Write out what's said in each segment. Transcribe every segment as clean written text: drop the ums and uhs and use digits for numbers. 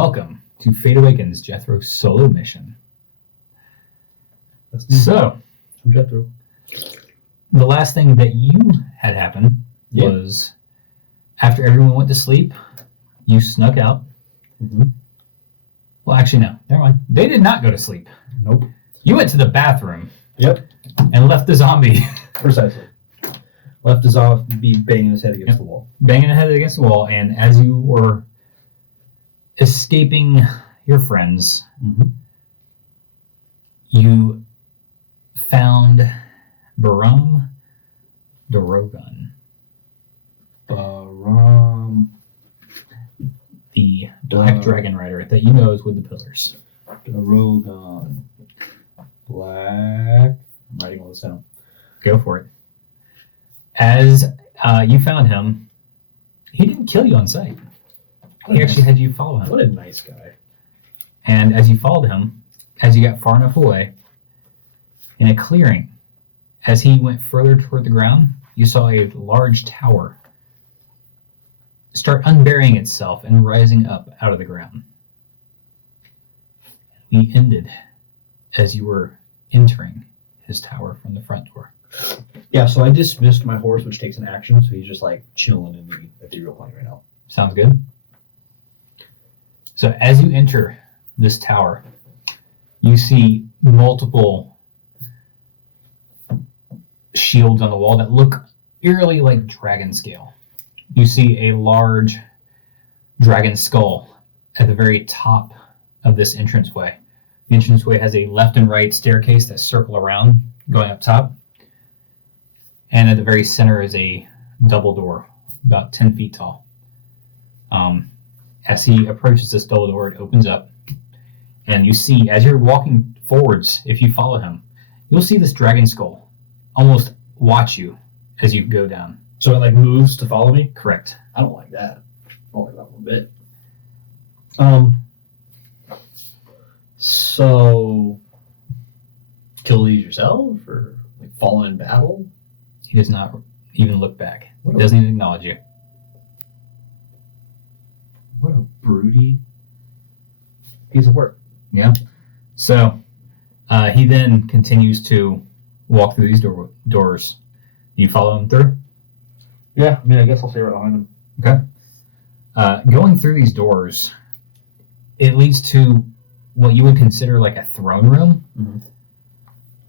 welcome to Fate Awakens Jethro's solo mission. That's me. So, I'm Jethro. the last thing that you had happen was after everyone went to sleep, you snuck out. Mm-hmm. Well, actually, no. Never mind. They did not go to sleep. Nope. You went to the bathroom. Yep. And left the zombie. Precisely. Left the zombie banging his head against the wall. Banging his head against the wall, and as you were escaping your friends, you found Baram Dorogan. The black dragon rider that you know is with the pillars. Dorogan. Black. I'm writing all this down. Go for it. As you found him, he didn't kill you on sight. He actually had you follow him. What a nice guy. And as you followed him, as you got far enough away, in a clearing, as he went further toward the ground, you saw a large tower start unburying itself and rising up out of the ground. We ended as you were entering his tower from the front door. Yeah, so I dismissed my horse, which takes an action, so he's just like chilling in the ethereal plane right now. Sounds good. So as you enter this tower, you see multiple shields on the wall that look eerily like dragon scale. You see a large dragon skull at the very top of this entranceway. The entranceway has a left and right staircase that circle around, going up top. And at the very center is a double door, about 10 feet tall. As he approaches this double door, it opens up. And you see, as you're walking forwards, if you follow him, you'll see this dragon skull almost watch you as you go down. So it like moves to follow me? Correct. I don't like that. I don't like that one bit. So kill these yourself or like fallen in battle? He does not even look back. He doesn't even acknowledge you. What a broody piece of work. Yeah. So he then continues to walk through these doors. Do you follow him through? Yeah, I mean, I guess I'll stay right behind him. Okay. Going through these doors, it leads to what you would consider like a throne room.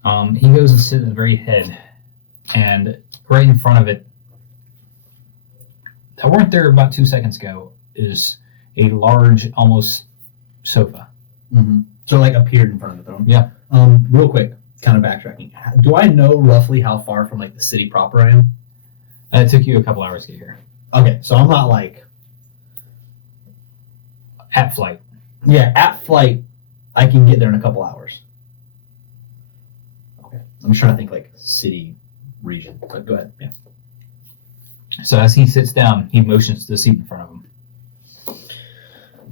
Mm-hmm. He goes and sits at the very head, and right in front of it, that weren't there about 2 seconds ago, is a large, almost sofa. Mm-hmm. So like appeared in front of the throne? Yeah. Real quick, kind of backtracking. Do I know roughly how far from like the city proper I am? It took you a couple hours to get here. Okay, so I'm not like... At flight. Yeah, at flight, I can get there in a couple hours. Okay. I'm just trying to think like city, region. But go ahead, yeah. So as he sits down, he motions to the seat in front of him.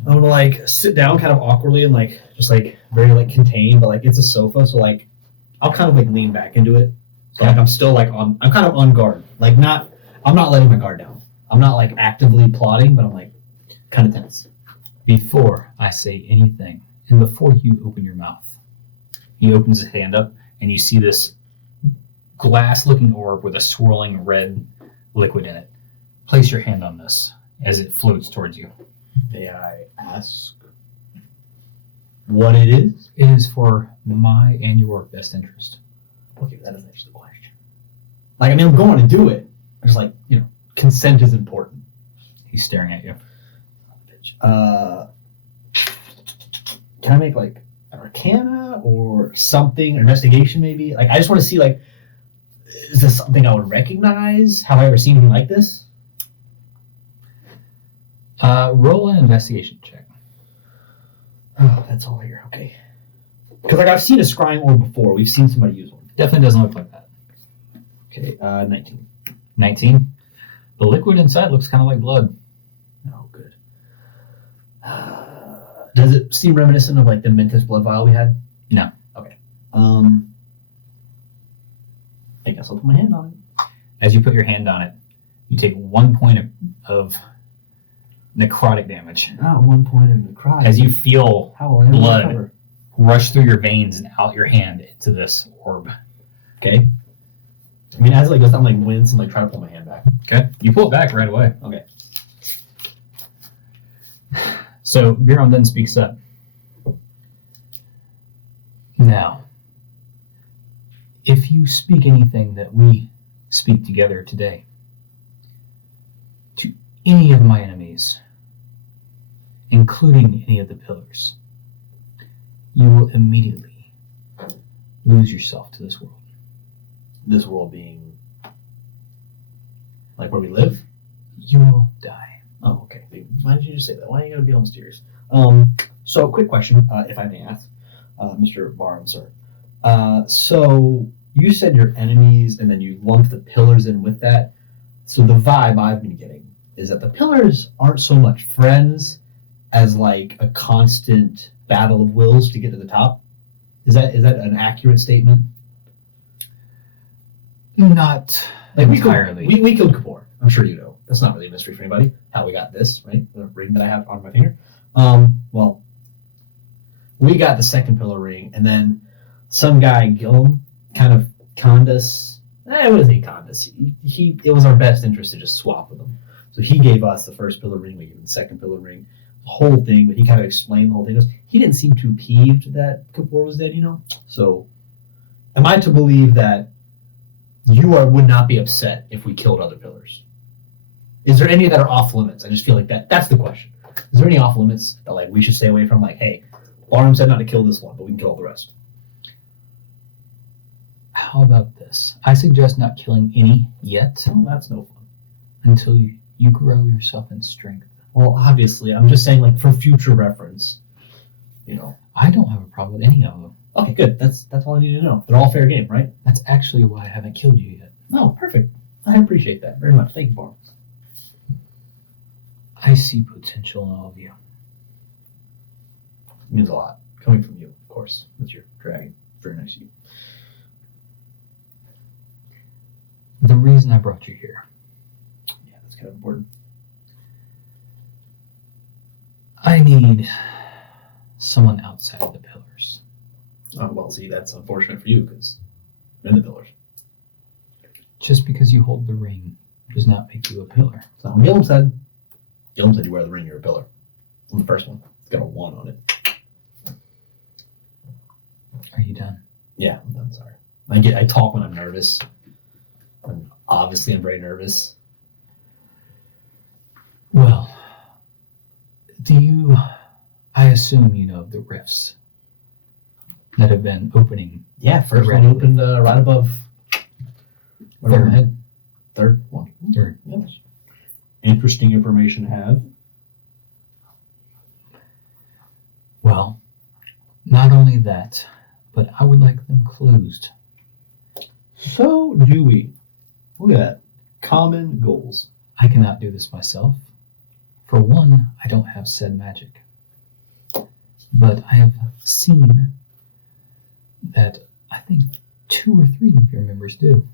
I'm gonna like sit down kind of awkwardly and like just like very like contained, but like it's a sofa, so like I'll kind of like lean back into it. So like I'm still like I'm kind of on guard. Like I'm not letting my guard down. I'm not like actively plotting, but I'm like kind of tense. Before I say anything, and before you open your mouth, he opens his hand up, and you see this glass-looking orb with a swirling red liquid in it. Place your hand on this as it floats towards you. May I ask what it is? It is for my and your best interest. Okay, that doesn't answer the question. Like, I mean, I'm going to do it. I'm just like, consent is important. He's staring at you. Can I make like an arcana or something, or investigation maybe? Like, I just want to see like, is this something I would recognize? Have I ever seen anything like this? Roll an investigation check. Oh, that's all here. Okay. Because like I've seen a scrying orb before. We've seen somebody use one. Definitely doesn't look like that. Okay, 19. 19. The liquid inside looks kind of like blood. Oh, good. Does it seem reminiscent of like the Mentis blood vial we had? No. Okay. I guess I'll put my hand on it. As you put your hand on it, you take 1 point of necrotic damage Not 1 point of necrotic. as you feel How will I ever blood recover? rush through your veins and out your hand into this orb. Okay. I mean, as it goes, I'm wince and try to pull my hand back. Okay, you pull it back right away. Okay. So Biron then speaks up. Now, if you speak anything that we speak together today to any of my enemies, including any of the pillars, you will immediately lose yourself to this world. This world being where we live? You will die. Oh, okay. Why did you just say that? Why are you gotta be all mysterious? So quick question, if I may ask, Mr. Barham, sir. So you said your enemies, and then you lumped the pillars in with that. So the vibe I've been getting is that the pillars aren't so much friends as a constant battle of wills to get to the top. Is that an accurate statement? Not entirely. We killed Kapoor. I'm sure you know. That's not really a mystery for anybody. How we got this, right? The ring that I have on my finger. Well, we got the second pillar ring, and then some guy, Gillum, kind of conned us. It wasn't conned us. It was our best interest to just swap with him. So he gave us the first pillar ring. We gave him the second pillar ring. The whole thing, but he kind of explained the whole thing. He didn't seem too peeved that Kapoor was dead, So, am I to believe that you would not be upset if we killed other pillars? Is there any that are off limits? I just feel like that's the question. Is there any off limits that we should stay away from? Hey, Barham said not to kill this one, but we can kill all the rest. How about this? I suggest not killing any yet. Oh, that's no fun. Until you grow yourself in strength. Well, obviously, I'm just saying for future reference. I don't have a problem with any of them. Okay, good. That's all I need to know. They're all fair game, right? That's actually why I haven't killed you yet. Oh, perfect. I appreciate that very much. Thank you, Barham. I see potential in all of you. It means a lot. Coming from you, of course, with your dragon. Very nice of you. The reason I brought you here. Yeah, that's kind of important. I need someone outside of the pillars. Oh, well, see, that's unfortunate for you because you're in the pillars. Just because you hold the ring does not make you a pillar. That's not what Gillum said. Gillum said you wear the ring, you're a pillar. On the first one. It's got a 1 on it. Are you done? Yeah, I'm done, sorry. I talk when I'm nervous. Obviously, I'm very nervous. Well, I assume you know of the rifts that have been opening. Yeah, first one opened right above my head. Third one. Third. Yes. Interesting information to have. Well, not only that, but I would like them closed. So do we. Look at that. Common goals. I cannot do this myself. For one, I don't have said magic. But I have seen that I think 2 or 3 of your members do.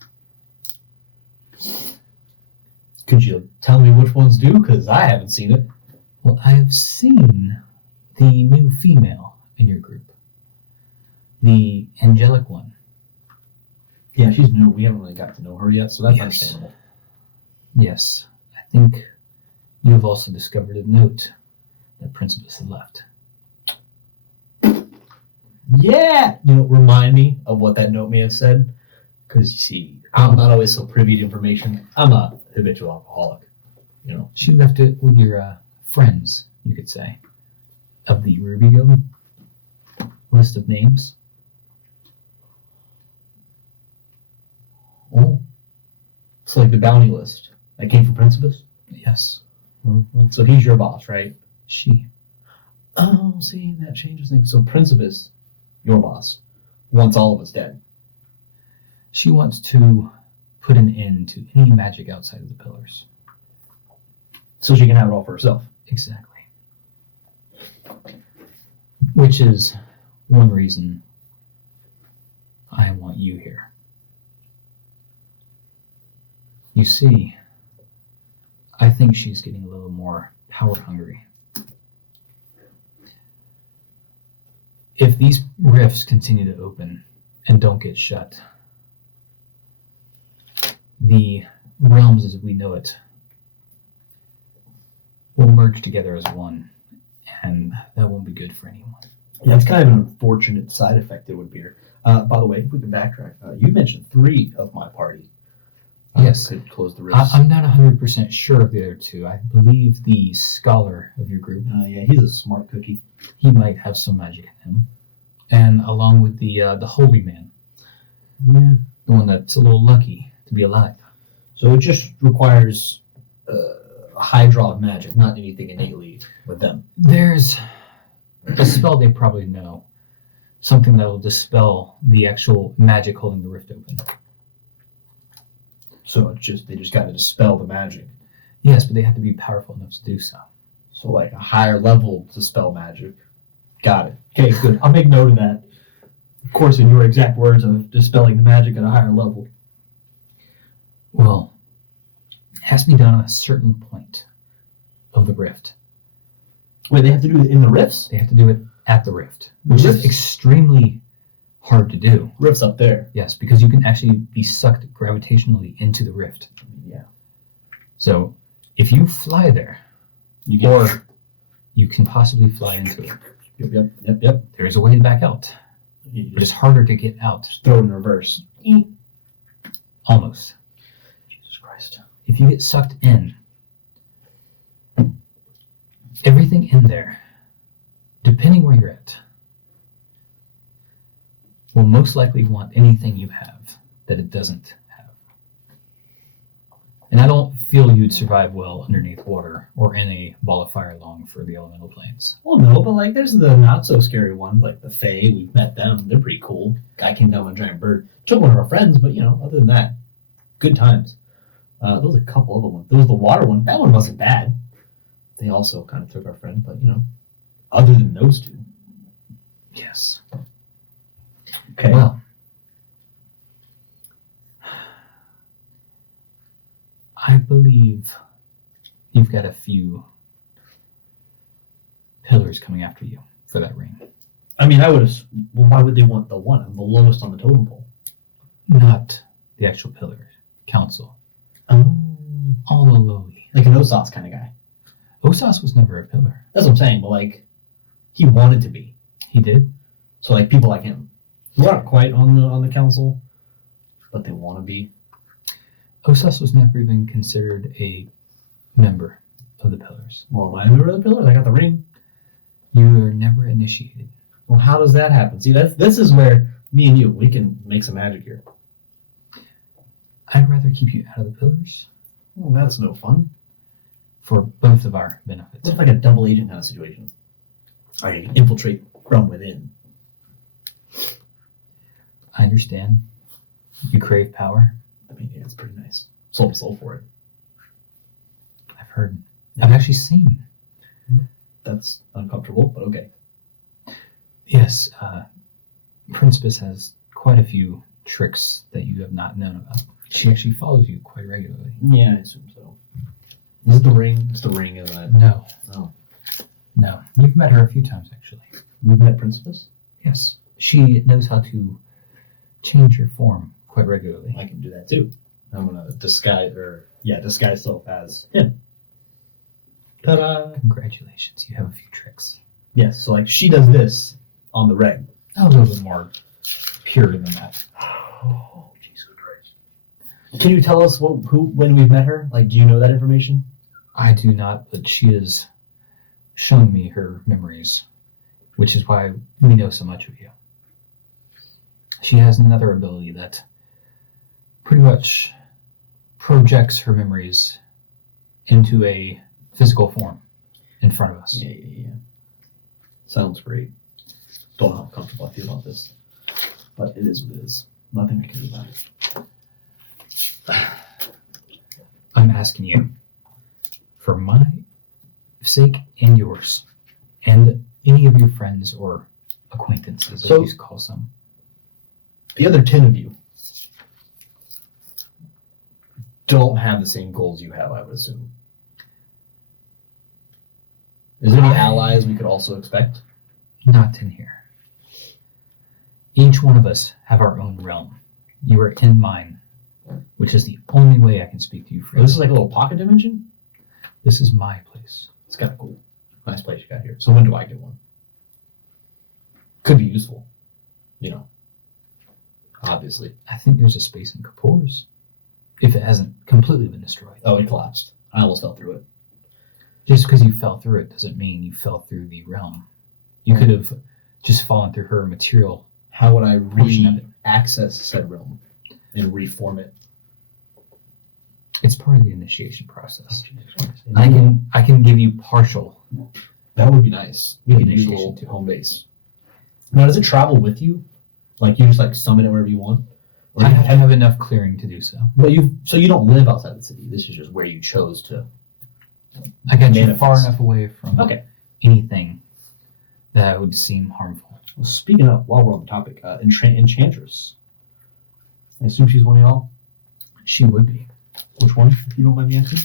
Could you tell me which ones do? Because I haven't seen it. Well, I have seen the new female in your group. The angelic one. Yeah, she's new. We haven't really got to know her yet, so that's Yes. understandable. Yes, I think you've also discovered a note that Principus had left. Yeah! Remind me of what that note may have said. Because, you see, I'm not always so privy to information. I'm a habitual alcoholic, She left it with your friends, you could say, of the Ruby Guild list of names. Oh. It's like the bounty list. That came from Principus? Yes, Mm-hmm. So he's your boss, right? she. Oh, see, that changes things. So Principus, your boss, wants all of us dead. She wants to put an end to any magic outside of the pillars. So she can have it all for herself. Exactly. Which is one reason I want you here. You see, I think she's getting a little more power hungry. If these rifts continue to open and don't get shut, the realms as we know it will merge together as one, and that won't be good for anyone. Yeah, it's kind of an unfortunate side effect it would be. By the way, if we can backtrack, you mentioned 3 of my party. Yes. Could close the rifts. I'm not 100% sure of the other 2. I believe the scholar of your group, Yeah, he's a smart cookie. he might have some magic in him. And along with the holy man, Yeah. the one that's a little lucky to be alive. So it just requires a high draw of magic, not anything innately with them. There's a spell they probably know, something that will dispel the actual magic holding the rift open. So it's just they just got to dispel the magic. Yes, but they have to be powerful enough to do so. So like a higher level dispel magic. Got it. Okay, good. I'll make note of that. Of course, in your exact words of dispelling the magic at a higher level. Well, it has to be done at a certain point of the rift. Wait, they have to do it in the rifts? They have to do it at the rift, which is Rifts? extremely hard to do. Rifts up there. Yes, because you can actually be sucked gravitationally into the rift. Yeah. So if you fly there, You get or you can possibly fly into it, Yep. there is a way to back out, You but it's harder to get out. just throw it in reverse. Almost. Jesus Christ. If you get sucked in, everything in there, depending where you're at, will most likely want anything you have that it doesn't have. And I don't feel you'd survive well underneath water or in a ball of fire long for the elemental planes. Well, no, but like there's the not so scary ones, like the Fae. We've met them. They're pretty cool. Guy came down on a giant bird. Took one of our friends, but other than that, good times. There was a couple other ones. There was the water one. That one wasn't bad. They also kind of took our friend, but other than those 2. Yes. Okay. Well, I believe you've got a few pillars coming after you for that ring. I mean, I would have. Well, why would they want the one? I'm the lowest on the totem pole. Not the actual pillars. Council. Oh. All the lowly. Like an Osas kind of guy. Osas was never a pillar. That's what I'm saying, but like, he wanted to be. He did? So like people like him, who aren't quite on the council, but they want to be. Osas was never even considered a member of the pillars. Well, am I a member of the pillars? I got the ring. You were never initiated. Well, how does that happen? See, this is where me and you, we can make some magic here. I'd rather keep you out of the pillars Well, that's no fun. for both of our benefits. It's like a double agent kind of situation. I can infiltrate from within. I understand. You crave power. I mean, yeah, it's pretty nice. Sold soul for it. I've heard. I've actually seen. That's uncomfortable, but okay. Yes, Principus has quite a few tricks that you have not known about. She actually follows you quite regularly. Yeah, I assume so. Is it the ring? It's the ring, isn't it? No. Oh. No. You've met her a few times, actually. We've met Principus? Yes. She knows how to change your form quite regularly. I can do that too. I'm gonna disguise self as him. Ta-da! Congratulations. You have a few tricks. Yes, so like she does this on the reg. A little bit more pure than that. Oh, Jesus Christ. Can you tell us when we've met her? Like, do you know that information? I do not, but she has shown me her memories, which is why we know so much of you. She has another ability that pretty much projects her memories into a physical form in front of us. Yeah. Sounds great. Don't know how comfortable I feel about this, but it is what it is. Nothing I can do about it. I'm asking you, for my sake and yours, and any of your friends or acquaintances, So- as you call some, The other 10 of you don't have the same goals you have, I would assume. allies we could also expect? Not in here. Each one of us have our own realm. You are in mine, which is the only way I can speak to you freely. This is like a little pocket dimension? This is my place. It's kind of cool. Nice place you got here. So when do I get one? Could be useful. Obviously. I think there's a space in Kapoor's, if it hasn't completely been destroyed. Oh, it collapsed. I almost fell through it. Just because you fell through it doesn't mean you fell through the realm. You could have just fallen through her material. How would I portion of it. access said realm and reform it? It's part of the initiation process. I can give you partial. That would be nice. We could use a Initiation little too. home base. Now, does it travel with you? Like you just like summon it wherever you want? Or I you have enough clearing to do so. But you don't live outside the city. This is just where you chose to. I got you Manifest. far enough away from Okay. anything that would seem harmful. Well, speaking of, while we're on the topic, Enchantress. I assume she's one of y'all. She would be. Which one, if you don't mind me asking?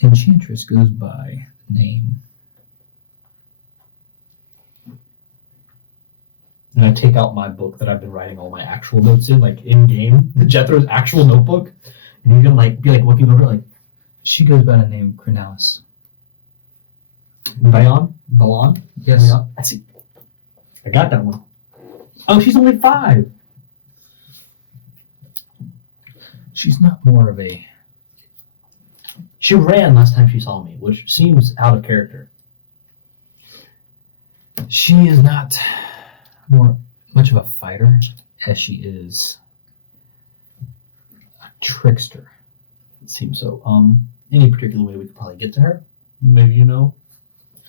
Enchantress goes by the name. And I take out my book that I've been writing all my actual notes in, like in game, Jethro's actual notebook, and you're gonna like be like looking over it, like She goes by the name Cronalis. Valon. Yes. I see. I got that one. Oh, she's only 5. She's not more of a. She ran last time she saw me, which seems out of character. She is not more much of a fighter as she is a trickster. It seems so. Any particular way we could probably get to her? Maybe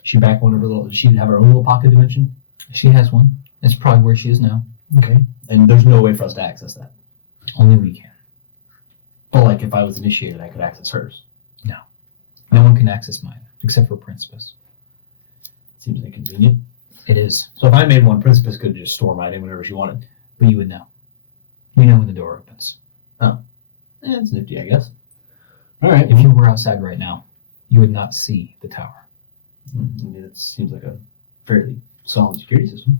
she back one of her little. She'd have her own little pocket dimension. She has one. That's probably where she is now. Okay. And there's no way for us to access that. Only we can. But like, if I was initiated, I could access hers. No one can access mine except for Principus. Seems inconvenient. It is, So if I made one, Principus could just storm right in whenever she wanted. but you would know. You know when the door opens. It's nifty, I guess. All right. If you were outside right now, you would not see the tower. I mean, it seems like a fairly solid security system.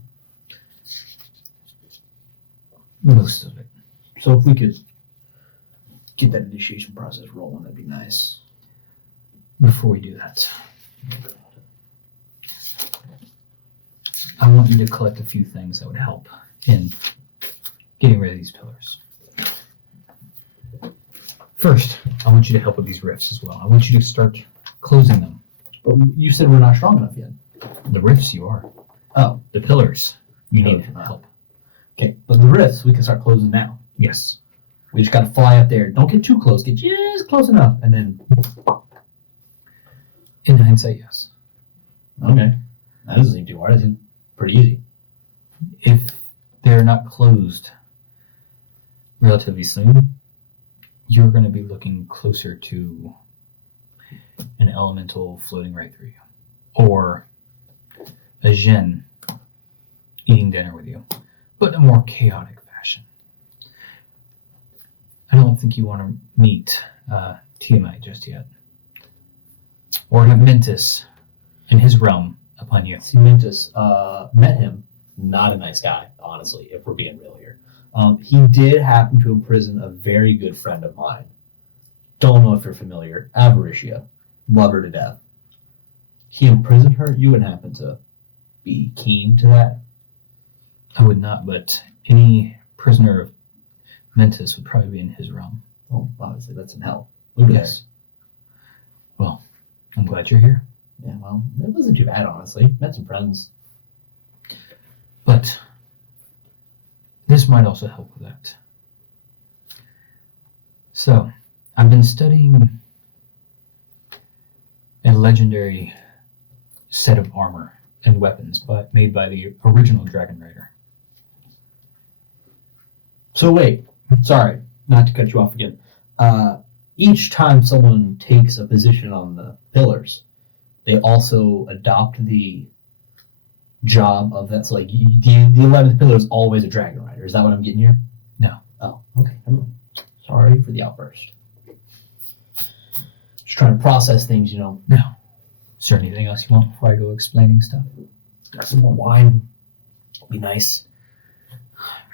Most of it. So if we could get that initiation process rolling, that'd be nice. Before we do that, I want you to collect a few things that would help in getting rid of these pillars. First, I want you to help with these rifts as well. I want you to start closing them. But you said we're not strong enough yet. The rifts you are. Oh. The pillars, you need Pillars, help. Okay, but the rifts we can start closing now. Yes. We just got to fly up there. Don't get too close. Get just close enough, and then. In hindsight, yes. Okay, that doesn't seem too hard. That seems pretty easy. If they're not closed relatively soon, you're going to be looking closer to an elemental floating right through you, or a Jinn eating dinner with you, but in a more chaotic fashion. I don't think you want to meet Tiamat just yet, or have Mentis in his realm upon you. Cementus met him. Not a nice guy, honestly, if we're being real here. He did happen to imprison a very good friend of mine. Don't know if you're familiar. Avaricia. Love her to death. He imprisoned her. You wouldn't happen to be keen to that? I would not, but any prisoner of Mentis would probably be in his realm. Oh, obviously, that's in hell. Look at this. Well, I'm glad you're here. Yeah, well, it wasn't too bad, honestly. Met some friends. But this might also help with that. So, I've been studying a legendary set of armor and weapons made by the original Dragon Rider. So wait, sorry, not to cut you off again. Each time someone takes a position on the pillars, they also adopt the job of that. So like the 11th pillar is always a Dragon Rider. Is that what I'm getting here? No. Oh, okay. Never mind. Sorry for the outburst. Just trying to process things, you know. Now, is there anything else you want before I go explaining stuff? Got some more wine. Be nice.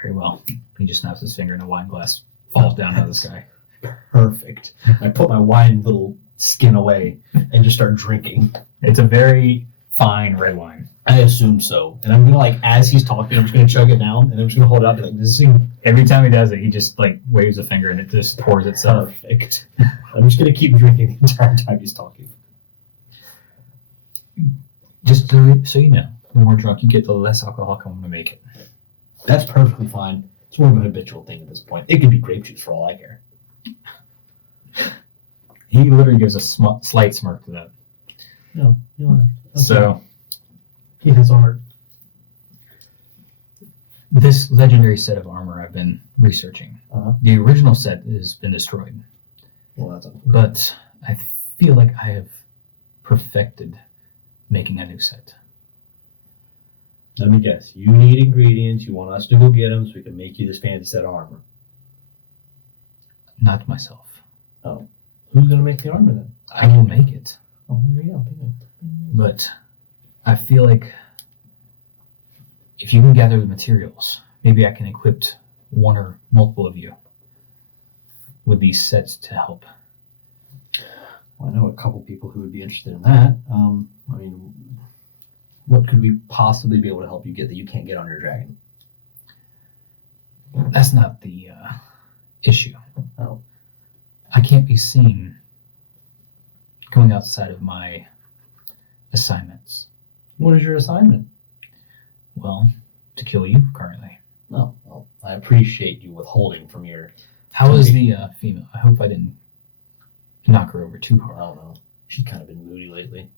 Very well. He just snaps his finger and a wine glass falls down out of the sky. Perfect. I put my wine little skin away and just start drinking. It's a very fine red wine. I assume so. And I'm gonna like, as he's talking, I'm just gonna chug it down, and I'm just gonna hold it up and be like, this thing Every time he does it, he just like waves a finger and it just pours itself. perfect. I'm just gonna keep drinking the entire time he's talking. Just so you know, the more drunk you get, the less alcoholic I'm going to make it. That's perfectly fine. It's more of a habitual thing at this point. It could be grape juice for all I care. He literally gives a slight smirk to that. No, you want to. So, he has a heart. this legendary set of armor I've been researching. Uh-huh. The original set has been destroyed, Well, that's unfortunate. but I feel like I have perfected making a new set. Let me guess. You need ingredients. You want us to go get them so we can make you this fancy set of armor. Not myself. Who's going to make the armor then? I will make it, Oh, there you go. but I feel like if you can gather the materials, maybe I can equip one or multiple of you with these sets to help. Well, I know a couple people who would be interested in that. I mean, what could we possibly be able to help you get that you can't get on your dragon? That's not the issue. Oh. I can't be seen going outside of my assignments. What is your assignment? Well, to kill you currently. Oh, well, I appreciate you withholding from your... How is the female? I hope I didn't knock her over too I hard. don't know. She's kind of been moody lately.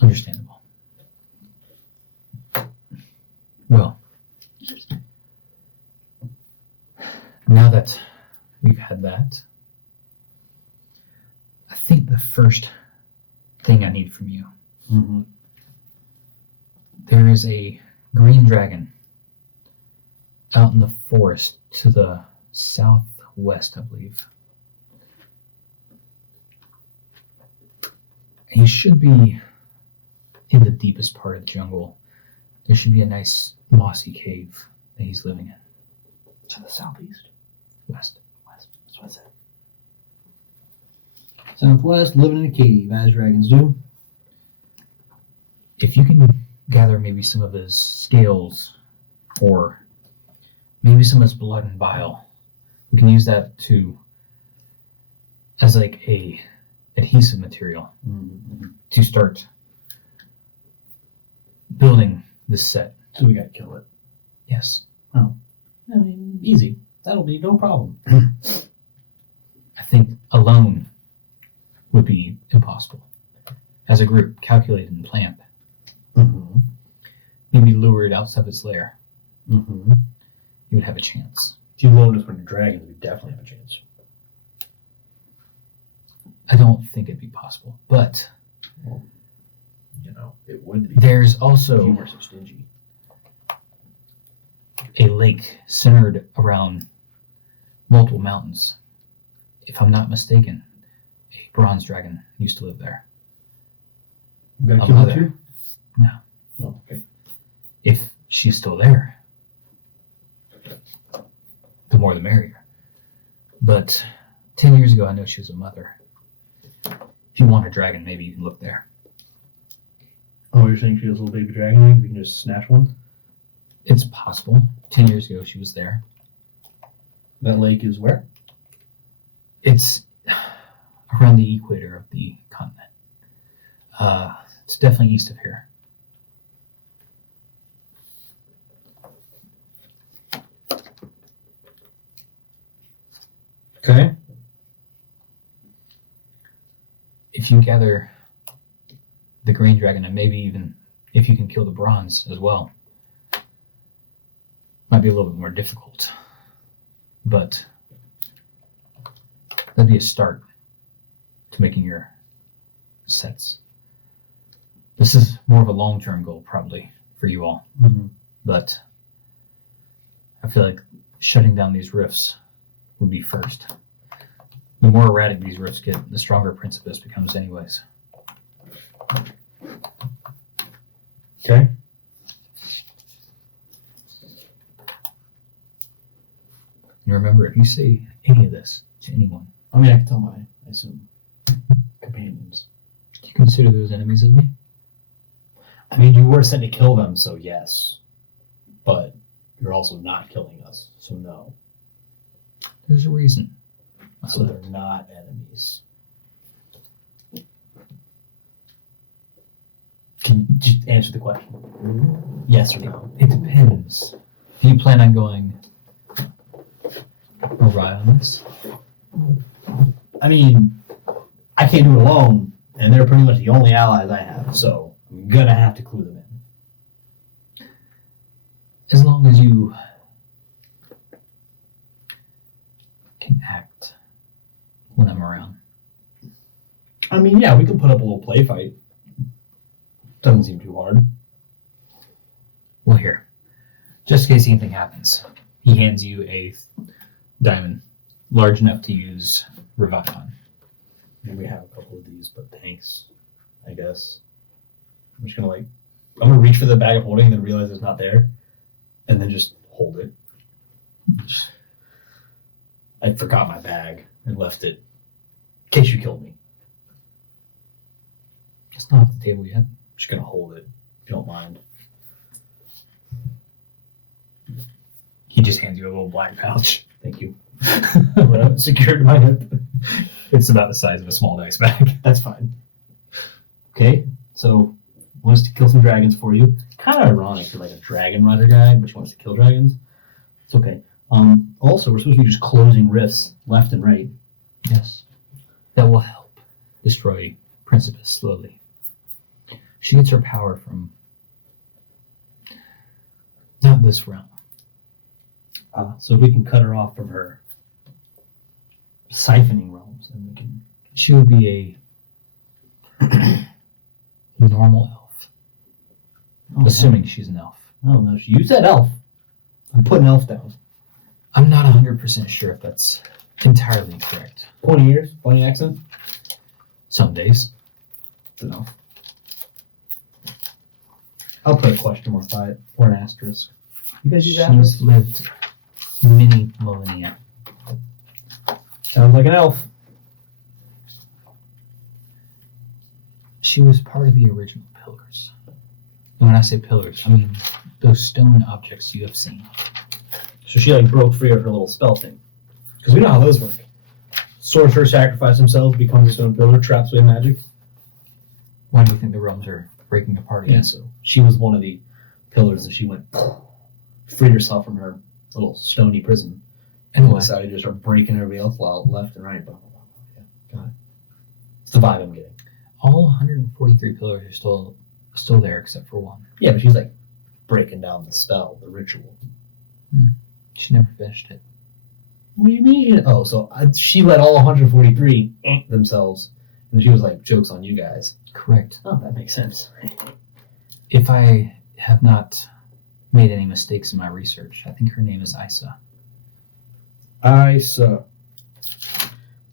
Understandable. Well, now that we've had that, I think the first thing I need from you, Mm-hmm. there is a green dragon out in the forest to the southwest, I believe. He should be in the deepest part of the jungle. There should be a nice mossy cave that he's living in. To the southeast. West. That's what I said. Southwest, living in a cave, as dragons do. If you can gather maybe some of his scales or maybe some of his blood and bile, we can use that as like a adhesive material Mm-hmm. to start building this set. So we gotta kill it. Yes. I mean, easy. That'll be no problem. I think alone would be impossible. As a group, calculated and planned, Mm-hmm. maybe lure it outside of its lair, Mm-hmm. you would have a chance. If you loaned us one of your dragons, we definitely have a chance. I don't think it'd be possible, but Well, you know, it would be. there's If you also were so stingy. a lake centered around multiple mountains. If I'm not mistaken, a bronze dragon used to live there. You gotta A kill mother. it too? No. Oh, okay. If she's still there, the more the merrier. But 10 years ago, I know she was a mother. If you want a dragon, maybe you can look there. Oh, you're saying she has little baby dragon eggs? We can just snatch one? It's possible. 10 years ago, she was there. That lake is where? It's around the equator of the continent. It's definitely east of here. Okay. If you gather the green dragon, and maybe even if you can kill the bronze as well, might be a little bit more difficult. But that'd be a start to making your sets. This is more of a long-term goal, probably, for you all. Mm-hmm. But I feel like shutting down these rifts would be first. The more erratic these rifts get, the stronger Principus becomes anyways. Okay. And remember, if you say any of this to anyone, I mean, I can tell my, I assume, companions. do you consider those enemies of me? I mean, you were sent to kill them, so yes. But you're also not killing us, so no. There's a reason. So they're not enemies. Can you just answer the question? Yes or no? It depends. Do you plan on going awry on this? I mean, I can't do it alone, and they're pretty much the only allies I have, so I'm gonna have to clue them in. As long as you can act when I'm around. I mean, yeah, we can put up a little play fight. Doesn't seem too hard. Well, here, just in case anything happens, he hands you a diamond large enough to use revive on. Maybe we have a couple of these, but thanks, I guess. I'm just gonna reach for the bag of holding and then realize it's not there, and then just hold it. I forgot my bag and left it in case you killed me. It's not off the table yet. I'm just gonna hold it, if you don't mind. He just hands you a little black pouch. Thank you. Secured to my hip. It's about the size of a small dice bag. That's fine. Okay, so wants to kill some dragons for you. Kind of ironic, you're like a dragon rider guy, but she wants to kill dragons. It's okay. Also, we're supposed to be just closing rifts left and right. Yes. That will help destroy Principus slowly. She gets her power from not this realm. So if we can cut her off from her siphoning realms, then we can. She would be a normal elf. Assuming she's an elf. Oh, no, you said elf. I'm putting elf down. I'm not 100% sure if that's entirely correct. Pointy ears, funny accent. Some days. It's an elf. I'll put a question mark by it, or an asterisk. You guys use asterisks? She's lived many millennia. Sounds like an elf. She was part of the original pillars. And when I say pillars, I mean those stone objects you have seen. So she broke free of her little spell thing. Because we know how those work. Sorcerer sacrifice himself, becomes a stone pillar, traps away magic. Why do you think the realms are breaking apart again? Yeah, so she was one of the pillars and she went, freed herself from her little stony prison. And decided to just start breaking everybody else left and right. Blah, blah, blah. Yeah, got it. It's the vibe I'm getting. All 143 pillars are still there except for one. Yeah, but she's breaking down the spell, the ritual. She never finished it. What do you mean? Oh, so she let all 143 themselves, and she was joke's on you guys. Correct. Oh, that makes sense. If I have not made any mistakes in my research, I think her name is Isa. Isa.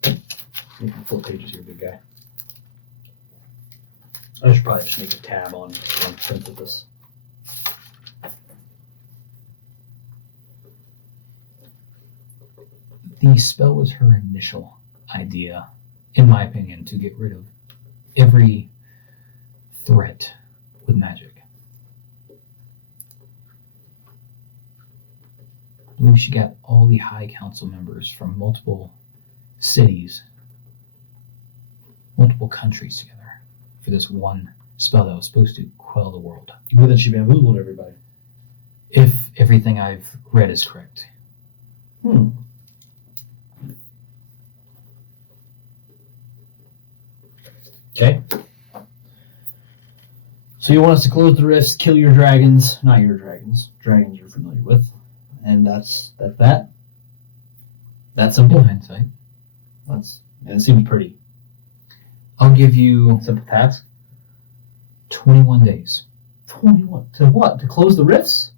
You can flip pages here, big guy. I should probably just make a tab on Principus. The spell was her initial idea, in my opinion, to get rid of every threat with magic. I believe she got all the High Council members from multiple cities, multiple countries together for this one spell that was supposed to quell the world. But then she bamboozled everybody. If everything I've read is correct. Okay. So you want us to close the rifts, kill your dragons, not your dragons, dragons you're familiar with, and that's that. That simple. In hindsight, It seems pretty I'll give you simple task. 21 days. 21 to what? To close the rifts?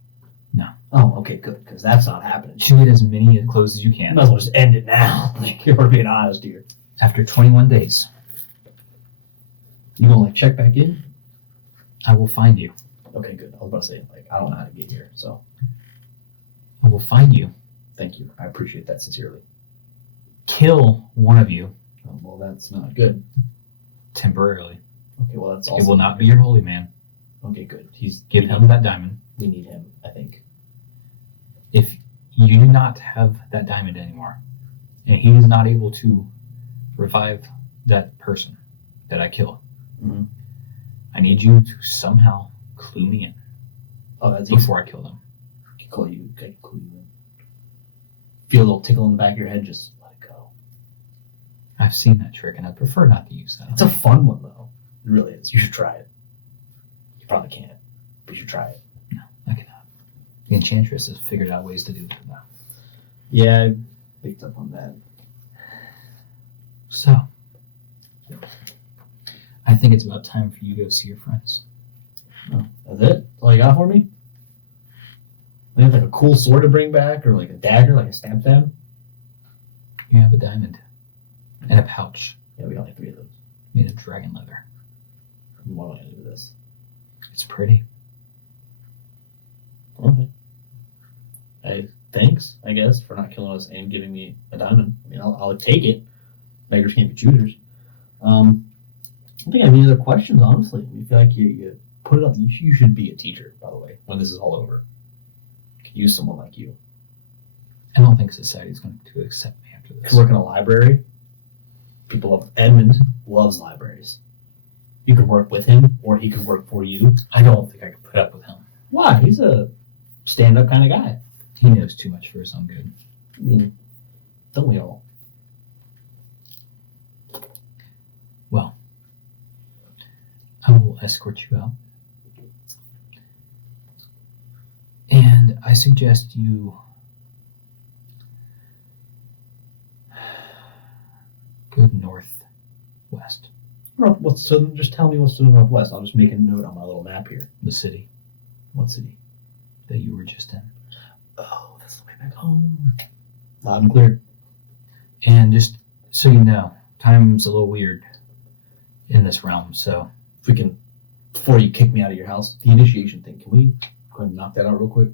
No. Oh, okay, good, because that's not happening. Chew it as many close as you You can. might as well just end it now. Like, if we're being honest here. After 21 days, You gonna, like, check back in? I will find you. Okay, good. I was about to say, like, I don't know how to get here, so I will find you. thank you. I appreciate that sincerely. Kill one of you Oh, well, that's not good. temporarily. Okay, well, that's also It will not be your holy man. Okay, good. Give him that diamond. We need him, I think. If you do not have that diamond anymore, and he is not able to revive that person that I kill, Mhm. I need you to somehow clue me in Oh, that's easy. before I kill them. I can clue you in. Feel a little tickle in the back of your head, just let it go. I've seen that trick, and I prefer not to use that. It's a fun one, though. It really is. You should try it. You probably can't, but you should try it. No, I cannot. The enchantress has figured out ways to do that now. Yeah, I picked up on that. So, I think it's about time for you to go see your friends. Oh, that's it? That's all you got for me? I have like a cool sword to bring back, or like a dagger, like a stab. You have a diamond and a pouch Yeah, we got like 3 of those. made of dragon leather. What am I gonna do with this? It's pretty. Okay. Thanks, I guess, for not killing us and giving me a diamond. I mean, I'll take it. Beggars can't be choosers. I don't think I have any other questions, honestly. I feel like you put it up. You should be a teacher, by the way, when this is all over. Could use someone like you. I don't think society's going to accept me after this. Could work in a library. People of Edmond loves libraries. You could work with him, or he could work for you. I don't think I could put up with him. Why? He's a stand-up kind of guy. He knows too much for his own good. I mean, don't we all? Well, I will escort you out. And I suggest you go northwest, So just tell me what's to the northwest. I'll just make a note on my little map here. the city What city? that you were just in. Oh, that's the way back home. Loud and clear. And just so you know, time's a little weird in this realm, so If we can, before you kick me out of your house, the initiation thing, can we go ahead and knock that out real quick?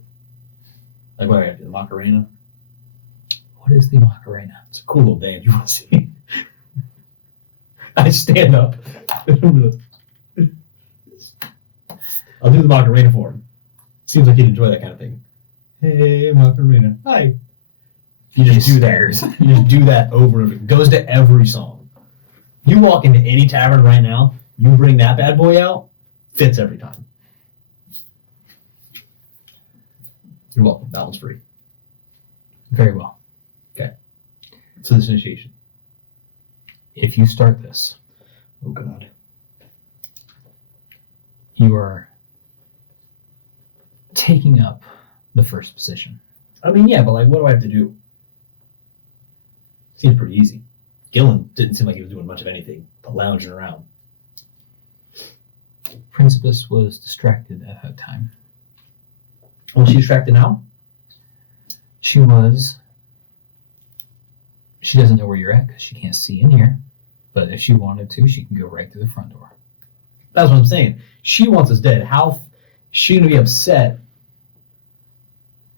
Like what I gotta do, the Macarena? what is the Macarena? It's a cool little dance. You want to see? I stand up. I'll do the Macarena for him. Seems like he'd enjoy that kind of thing. Hey, Macarena. Hi. You just He do stares. that. You just do that over and over. It goes to every song. You walk into any tavern right now, you bring that bad boy out, fits every time. You're welcome. That one's free. Very well. So this initiation. If you start this, Oh God. you are taking up the first position. I mean, yeah, but like, what do I have to do? Seems pretty easy. Gillen didn't seem like he was doing much of anything, but lounging around. Principus was distracted at that time. Oh, she's distracted now? She doesn't know where you're at because she can't see in here. But if she wanted to, she can go right through the front door. That's what I'm saying. She wants us dead. How is she going to be upset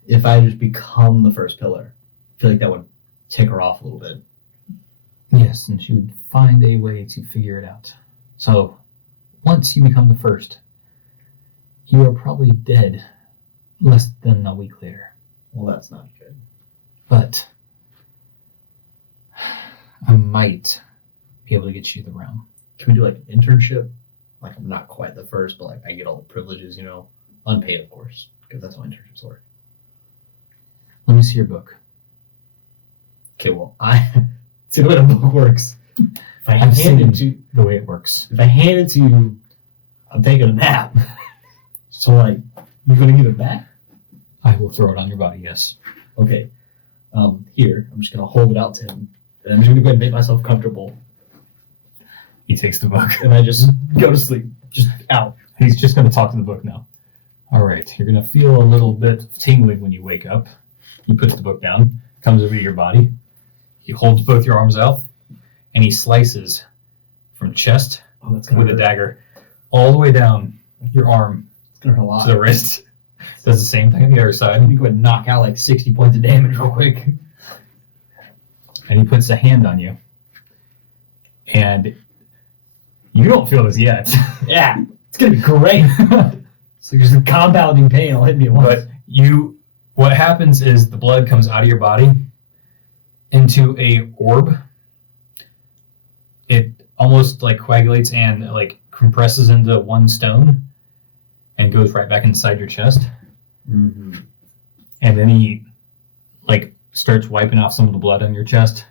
if I just become the first pillar? I feel like that would tick her off a little bit. Yes, and she would find a way to figure it out. So, once you become the first, you are probably dead less than a week later. Well, that's not good. But I might be able to get you the realm. Can we do like an internship? Like, I'm not quite the first, but like I get all the privileges, you know, unpaid, of course, because that's how internships work. Let me see your book. Okay, well, see the way the book works. If I I've hand it to seen the way it works. if I hand it to you, I'm taking a nap. So like, you're gonna give it back? I will throw it on your body, yes. Okay. Here, I'm just gonna hold it out to him, and I'm just gonna go ahead and make myself comfortable, He takes the book. and I just go to sleep, just out. He's just going to talk to the book now. All right, you're gonna feel a little bit of tingling when you wake up. He puts the book down, comes over to your body. He holds both your arms out, and he slices from chest with a dagger all the way down your arm It's gonna hurt a lot. to the wrist. Does the same thing on the other side. I think it would knock out like 60 points of damage real quick. And he puts a hand on you. And you don't feel this yet. Yeah, it's gonna be great. So there's a compounding pain. It'll hit me at once. But what happens is the blood comes out of your body into a orb. It almost like coagulates and like compresses into one stone and goes right back inside your chest. Mm-hmm. And then he like starts wiping off some of the blood on your chest,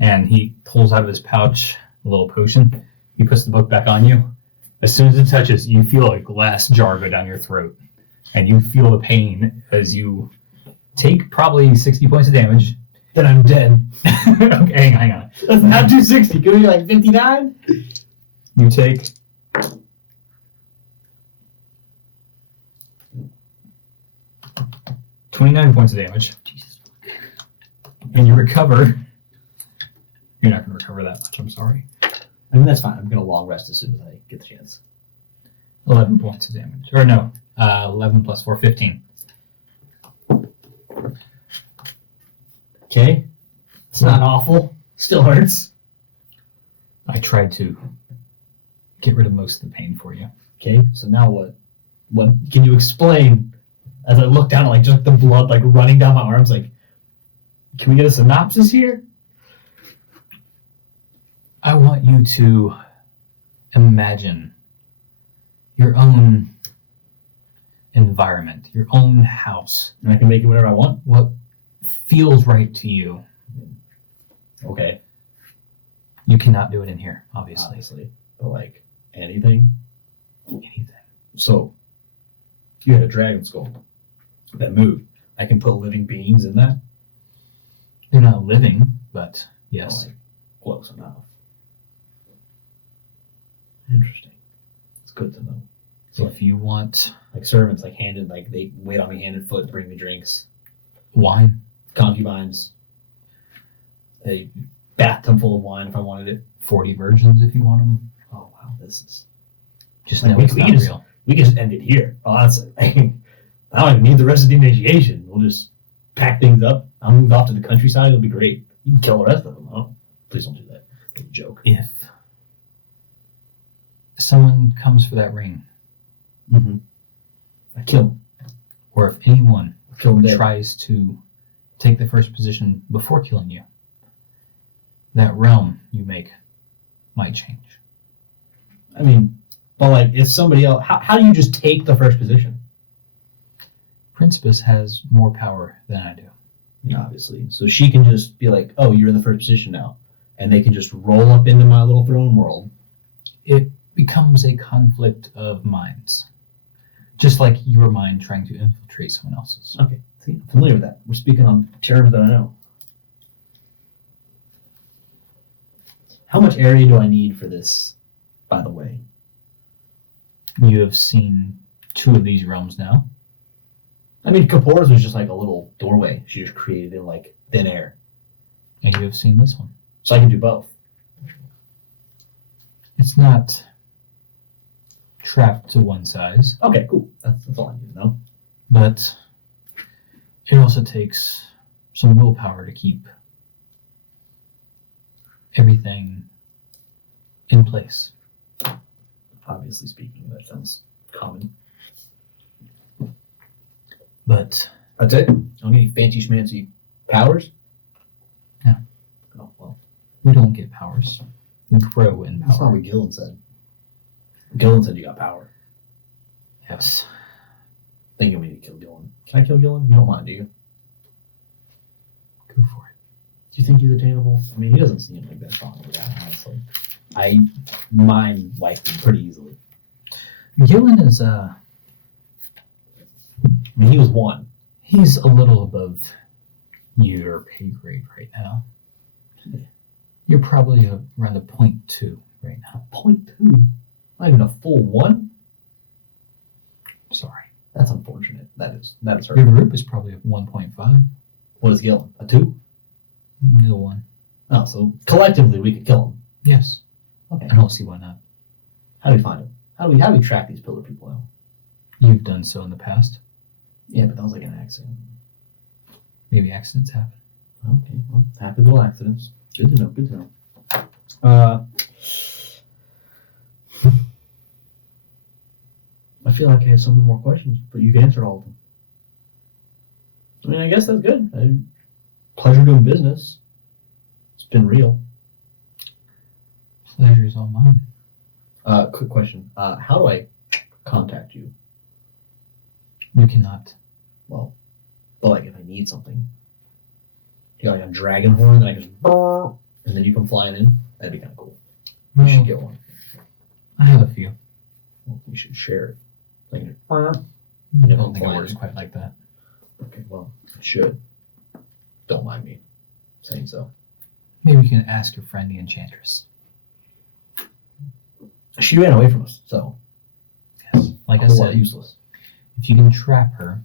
and he pulls out of his pouch a little potion. He puts the book back on you. As soon as it touches, you feel a glass jar go down your throat, and you feel the pain as you take probably 60 points of damage. Then I'm dead. Okay, hang on. That's not 260. Could we be like 59? You take 29 points of damage. Jesus. And you recover. You're not going to recover that much, I'm sorry. I mean, that's fine. I'm gonna long rest as soon as I get the chance. 11 points of damage. Or no, 11 plus 4, 15. Okay. It's not awful. Still hurts. I tried to get rid of most of the pain for you. Okay. So now what? What can you explain? As I look down at like just the blood like running down my arms, like, can we get a synopsis here? I want you to imagine your own environment, your own house. And I can make it whatever I want. What feels right to you. Okay. You cannot do it in here, obviously. But like anything. Anything. So you had a dragon skull that moved. I can put living beings in that. They're not living, but yes. Like, close enough. Interesting. It's good to know. So if you want Like servants, like handed, like they wait on me hand and foot, bring me drinks. wine, Concubines. A bathtub full of wine if I wanted it. 40 virgins if you want them. Oh wow, this is. Just Like, know we it's can not just- real. We can just end it here. Honestly, I don't even need the rest of the initiation. We'll just pack things up. I'll move off to the countryside. It'll be great. You can kill the rest of them. Oh, please don't do that. It's a joke. If someone comes for that ring, Mm-hmm. I kill him. or if anyone Kill him dead. tries to take the first position before killing you, that realm you make might change. I mean, but like, if somebody else, how do you just take the first position? Principus has more power than I do. Yeah, obviously. So she can just be like, oh, you're in the first position now. And they can just roll up into my little throne world. It becomes a conflict of minds. Just like your mind trying to infiltrate someone else's. Okay, see, I'm familiar with that. We're speaking on terms that I know. How much area do I need for this, by the way? You have seen 2 of these realms now. I mean, Kapoor's was just like a little doorway she just created in like thin air. And you have seen this one. So I can do both. It's not trapped to one size, Okay, cool. That's all I need to know. but it also takes some willpower to keep everything in place. Obviously speaking, that sounds common. But That's it? I don't get any fancy schmancy powers? No. Oh, well. we don't get powers. We grow in That's not power. what Gillen said. Gillen said you got power. Yes. Then you want me to kill Gillen. Can I kill Gillen? You don't mind, do you? Go for it. Do you think he's attainable? I mean, he doesn't seem like that strong of a guy, honestly. I mind wipe him pretty easily. Gillen is I mean, he was 1. he's a little above your pay grade right now. Yeah. You're probably around a 0.2 right now. 0.2? Not even a full 1? Sorry. That's unfortunate. That is Your hurtful. group is probably a 1.5. What is Gillen? A 2? No one. Oh, so collectively we could kill him. Yes. Okay. I don't see why not. How do we find him? How do we track these pillar people out? You've done so in the past. Yeah, but that was like an accident. Maybe accidents happen. Okay, well, happy little accidents. Good to know. Good to know. I feel like I have so many more questions, but you've answered all of them. I mean, I guess that's good. Pleasure doing business. It's been real. Pleasure is all mine. Quick question. How do I contact you? You cannot. Well, but like if I need something. You got like a dragon horn that I can just and then you come flying in? That'd be kind of cool. We should get one. I have a few. Well, we should share it. Like, I never don't think it flying. works quite like that. okay, well, it should. Don't mind me saying so. Maybe you can ask your friend the Enchantress. She ran away from us, so Yes. Like I a whole lot said, useless. if you can trap her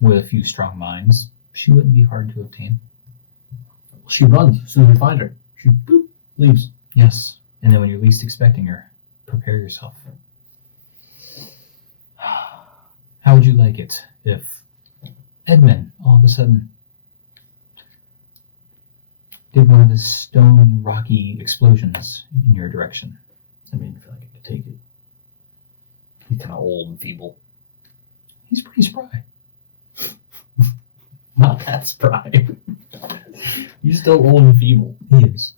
with a few strong minds, she wouldn't be hard to obtain. She runs as soon as we find her. She boop, leaves. Yes. And then when you're least expecting her, prepare yourself. How would you like it if Edmund all of a sudden did one of his stone rocky explosions in your direction? I mean, I feel like I could take it. He's kind of old and feeble. He's pretty spry. Not that spry. He's still old and feeble. He is.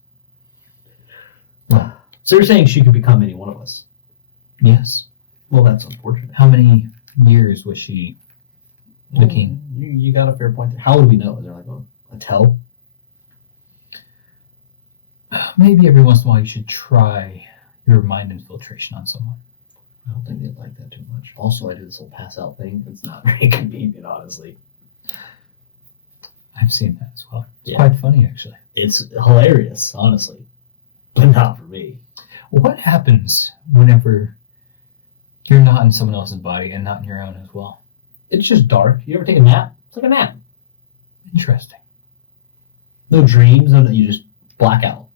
So you're saying she could become any one of us? Yes. Well, that's unfortunate. How many years was she the king? You got a fair point there. How would we know? Is there like a tell? Maybe every once in a while you should try your mind infiltration on someone. I don't think they'd like that too much. Also, I do this whole pass out thing. It's not very convenient, honestly. I've seen that as well. It's Yeah. quite funny, actually. It's hilarious, honestly, but not for me. What happens whenever you're not in someone else's body and not in your own as well? It's just dark. You ever take a nap? It's like a nap. Interesting. No dreams. No, you just black out.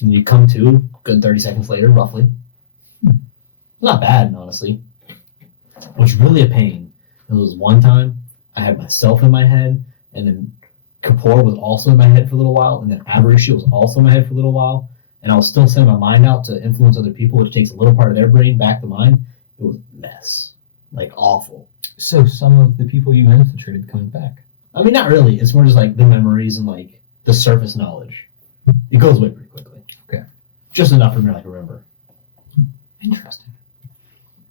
And you come to good 30 seconds later, roughly. Not bad, honestly. It was really a pain. It was one time I had myself in my head, and then Kapoor was also in my head for a little while, and then Avarishia was also in my head for a little while, and I was still sending my mind out to influence other people, which takes a little part of their brain back to mine. It was a mess. Like, awful. So some of the people you infiltrated coming back. I mean, not really. It's more just like the memories and like the surface knowledge. It goes away pretty quickly. Okay. Just enough for me to like remember. Interesting.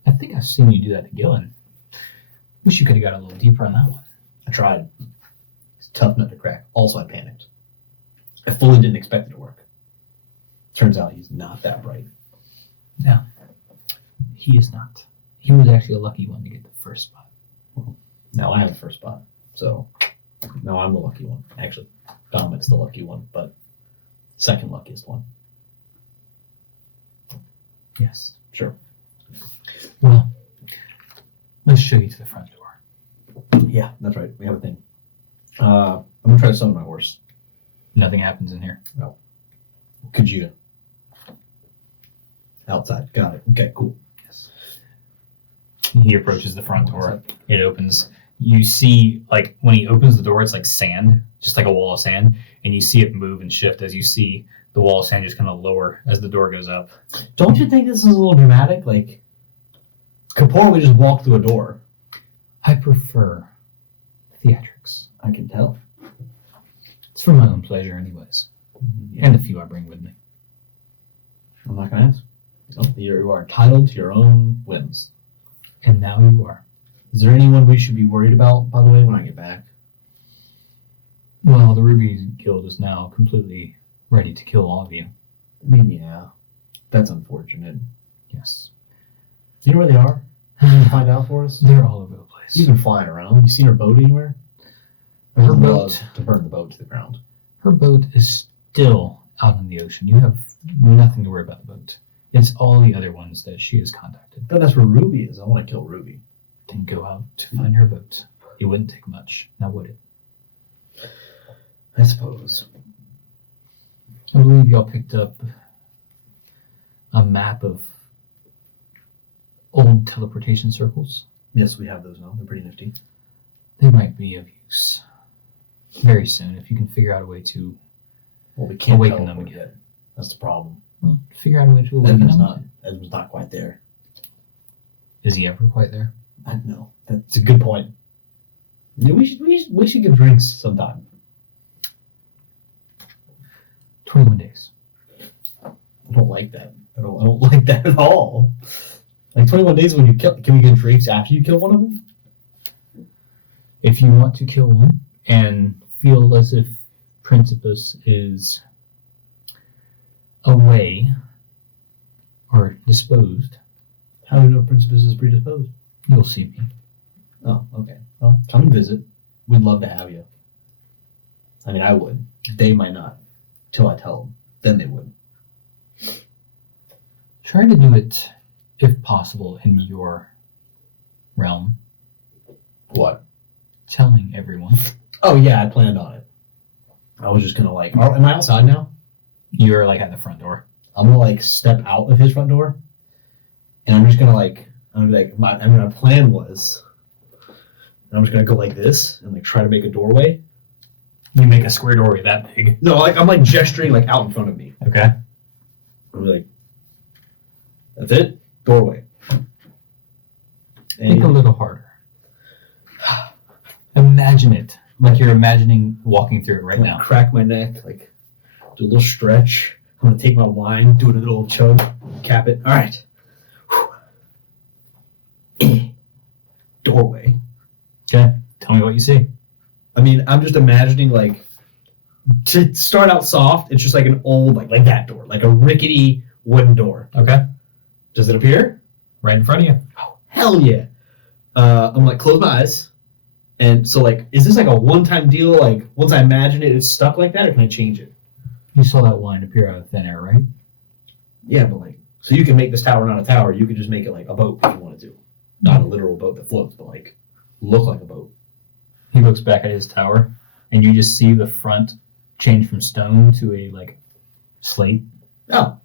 I think I've seen you do that to Gillen. Wish you could have got a little deeper on that one. I tried. It's a tough nut to crack. Also, I panicked. I fully didn't expect it to work. Turns out he's not that bright. He is not. He was actually a lucky one to get the first spot. Now I have the first spot. So now I'm the lucky one. Actually, Dominic's the lucky one, but second luckiest one. Yes. Sure. Well, let's show you to the front door. Yeah, that's right. We have a thing. I'm going to try to summon my horse. Nothing happens in here. Could you? Outside. Got it. Okay, cool. Yes. He approaches the front door. It opens. You see, like, when he opens the door, it's like sand, just like a wall of sand, and you see it move and shift as you see the wall of sand just kind of lower as the door goes up. Don't you think this is a little dramatic? Like, Kapoor, we just walked through a door. I prefer theatrics. I can tell. It's for my own pleasure anyways. And the few I bring with me. I'm not going to ask. No, you are entitled to your own whims. And now you are. Is there anyone we should be worried about, by the way, when I get back? Well, the Ruby Guild is now completely ready to kill all of you. I mean, yeah. That's unfortunate. Yes. Do you know where they are? Can you find out for us? They're all over the place. You've been flying around. You seen her boat anywhere? I Her would boat- love to burn the boat to the ground. Her boat is still out in the ocean. You have nothing to worry about the boat. It's all the other ones that she has contacted. But that's where Ruby is. I want to kill Ruby. then go out to find her boat. It wouldn't take much, now would it? I suppose. I believe y'all picked up a map of old teleportation circles. Yes, we have those now. They're pretty nifty. They might be of use very soon if you can figure out a way to Well, we can't awaken them teleport again. yet. That's the problem. Well, figure out a way to awaken them. Edmund's not quite there. Is he ever quite there? I know. That's a good point. Yeah, we should give drinks sometime. 21 days. I don't like that. I don't like that at all. Like 21 days when you kill. Can we get drinks after you kill one of them? If you want to kill one and feel as if Principus is away or disposed, How do you know Principus is predisposed? you'll see me. Oh, okay. Well, come and visit. We'd love to have you. I mean, I would. They might not. Till I tell them. Then they would. Try to do it, if possible, in your realm, What? telling everyone. Oh, yeah, I planned on it. I was just gonna like, am I outside now? You're like at the front door. I'm gonna like step out of his front door, and I'm just gonna like, my plan was, and I'm just gonna go like this and like try to make a doorway. You make a square doorway that big. No, like I'm like gesturing like out in front of me. Okay. I'm like, that's it, doorway. Think a little harder. Imagine it like you're imagining walking through it right now. Crack my neck, like do a little stretch. I'm gonna take my wine, do a little chug, cap it. All right. Doorway. Okay. Tell me what you see. I mean, I'm just imagining like to start out soft. It's just like an old like that door, like a rickety wooden door. Okay. Does it appear? Right in front of you. Oh hell yeah! I'm gonna like close my eyes, and so like, is this like a one-time deal? Like once I imagine it, it's stuck like that, or can I change it? You saw that line appear out of thin air, right? Yeah, but like, so you can make this tower not a tower. You could just make it like a boat if you wanted to, not a literal boat that floats, but like look like a boat. He looks back at his tower, and you just see the front change from stone to a like slate, Oh,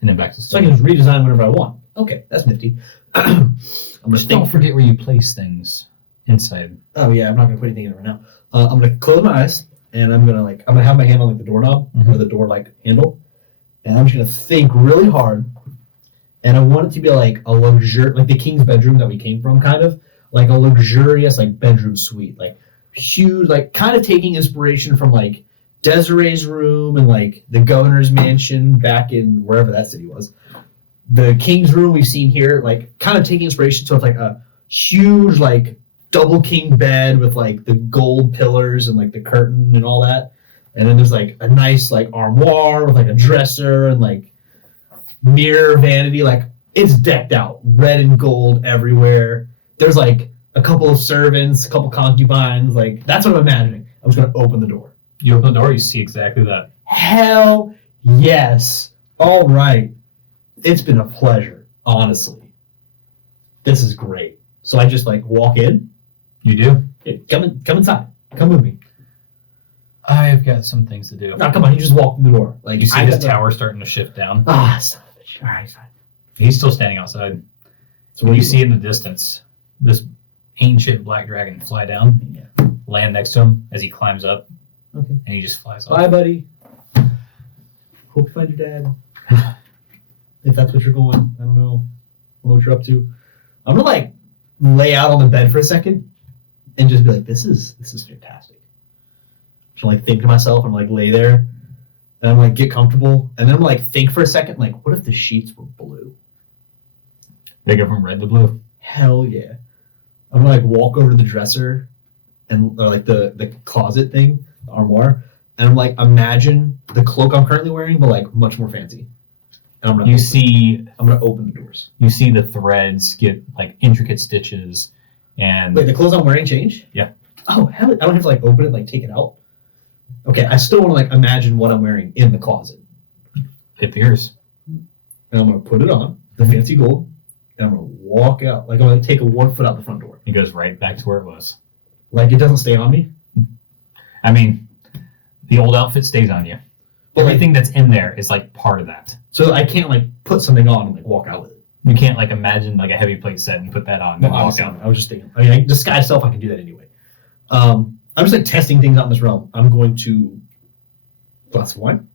and then back to so I stone. can just redesign whatever I want. Okay, that's nifty. I'm gonna Just don't forget where you place things inside. Oh yeah, I'm not gonna put anything in it right now. I'm gonna close my eyes, and I'm gonna have my hand on like the doorknob or the door like handle, and I'm just gonna think really hard. And I want it to be like a like the king's bedroom that we came from, kind of like a luxurious like bedroom suite, like huge, like kind of taking inspiration from like Desiree's room and like the governor's mansion back in wherever that city was. The king's room we've seen here, like kind of taking inspiration. So it's like a huge like double king bed with like the gold pillars and like the curtain and all that. And then there's like a nice like armoire with like a dresser and like mirror vanity. Like it's decked out, red and gold everywhere. There's like a couple of servants, a couple concubines. Like that's what I'm imagining. I'm just gonna open the door. You open the door, you see exactly that. Hell yes. All right. It's been a pleasure, honestly. This is great. So I just like walk in. You do? Yeah, come inside. Come with me. I've got some things to do. No, come on. You just walk through the door. Like You see his tower starting to shift down. Son of a bitch. All right, fine. He's still standing outside. So When you see in the distance this ancient black dragon fly down, land next to him as he climbs up, Okay. and he just flies off. Bye, buddy. Hope you find your dad. If that's what you're going, I don't know what you're up to. I'm gonna like lay out on the bed for a second and just be like, this is fantastic. So like think to myself, I'm like lay there and I'm like get comfortable, and then I'm like think for a second, like what if the sheets were blue? They go from red to blue. Hell yeah. I'm gonna like walk over to the dresser and or like the closet thing, the armoire, and I'm like imagine the cloak I'm currently wearing, but like much more fancy. And I'm gonna I'm gonna open the doors. You see the threads get like intricate stitches, and Wait, the clothes I'm wearing change? Yeah. Oh hell! I don't have to like open it, like take it out. Okay, I still want to like imagine what I'm wearing in the closet, it appears. and I'm gonna put it on the fancy gold, and I'm gonna walk out. Like I'm gonna take a 1 foot out the front door. It goes right back to where it was. Like it doesn't stay on me. I mean, the old outfit stays on you. But Everything that's in there is like part of that. So I can't like put something on and like walk out with it. You can't like imagine like a heavy plate set and put that on and walk out. I was just thinking. I mean, disguise self, I can do that anyway. I'm just like testing things out in this realm. I'm going to glass of wine.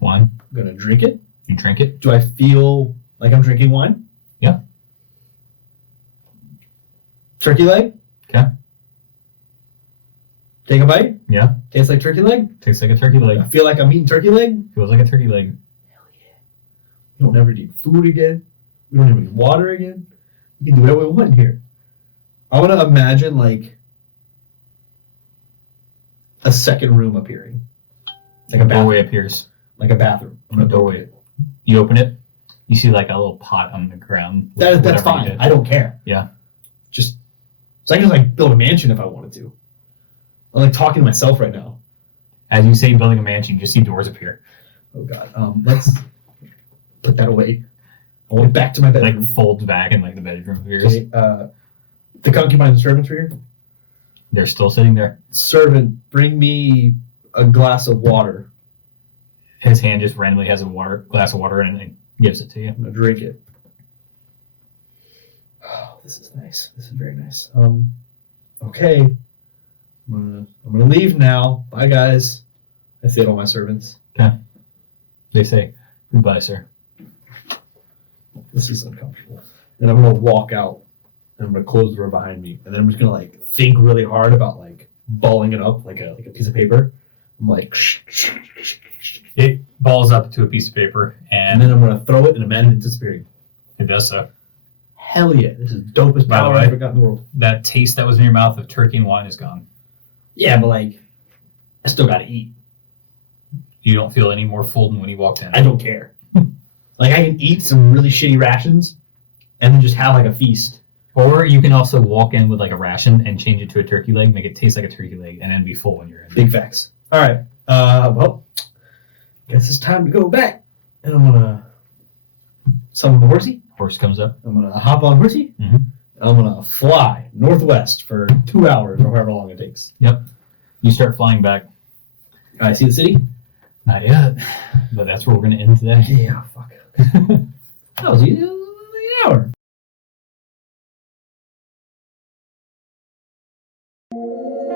Wine. I'm gonna drink it. You drink it. Do I feel like I'm drinking wine? Yeah. Turkey leg. Okay. Take a bite. Yeah. Tastes like turkey leg. Tastes like a turkey leg. I feel like I'm eating turkey leg. Feels like a turkey leg. Hell yeah. We don't ever need food again. We don't ever need water again. We can do whatever we want here. I want to imagine like a second room appearing. Like a doorway appears. Like a bathroom. A doorway. You open it. You see like a little pot on the ground. That's fine. I don't care. Yeah. Just so I can just like build a mansion if I wanted to. I'm like talking to myself right now. As you say building a mansion, you just see doors appear. Oh god. Let's put that away. I went back to my bedroom. Like folds back and like the bedroom appears. Okay, the concubines and servants are here. They're still sitting there. Servant, bring me a glass of water. His hand just randomly has a glass of water in it and gives it to you. I'm gonna drink it. Oh, this is nice. This is very nice. Okay. I'm gonna leave now. Bye, guys. I say to all my servants. Okay. They say goodbye, sir. This is uncomfortable. And I'm gonna walk out. And I'm gonna close the door behind me. And then I'm just gonna like think really hard about like balling it up like a piece of paper. I'm like. It balls up to a piece of paper And then I'm gonna throw it and imagine it disappearing. it does so. Hell yeah! This is the dopest By the power way, I've ever got in the world. That taste that was in your mouth of turkey and wine is gone. Yeah, but like, I still gotta eat. You don't feel any more full than when you walked in. I don't care. Like I can eat some really shitty rations, and then just have like a feast. Or you can also walk in with like a ration and change it to a turkey leg, make it taste like a turkey leg, and then be full when you're in. Big facts. All right. Well, guess it's time to go back, and I'm gonna summon my horsey. Horse comes up. I'm gonna hop on horsey. Mm-hmm. I'm gonna fly northwest for 2 hours or however long it takes. Yep. You start flying back. I see the city. Not yet, but that's where we're going to end today. Yeah, fuck. That was easy. It was like an hour.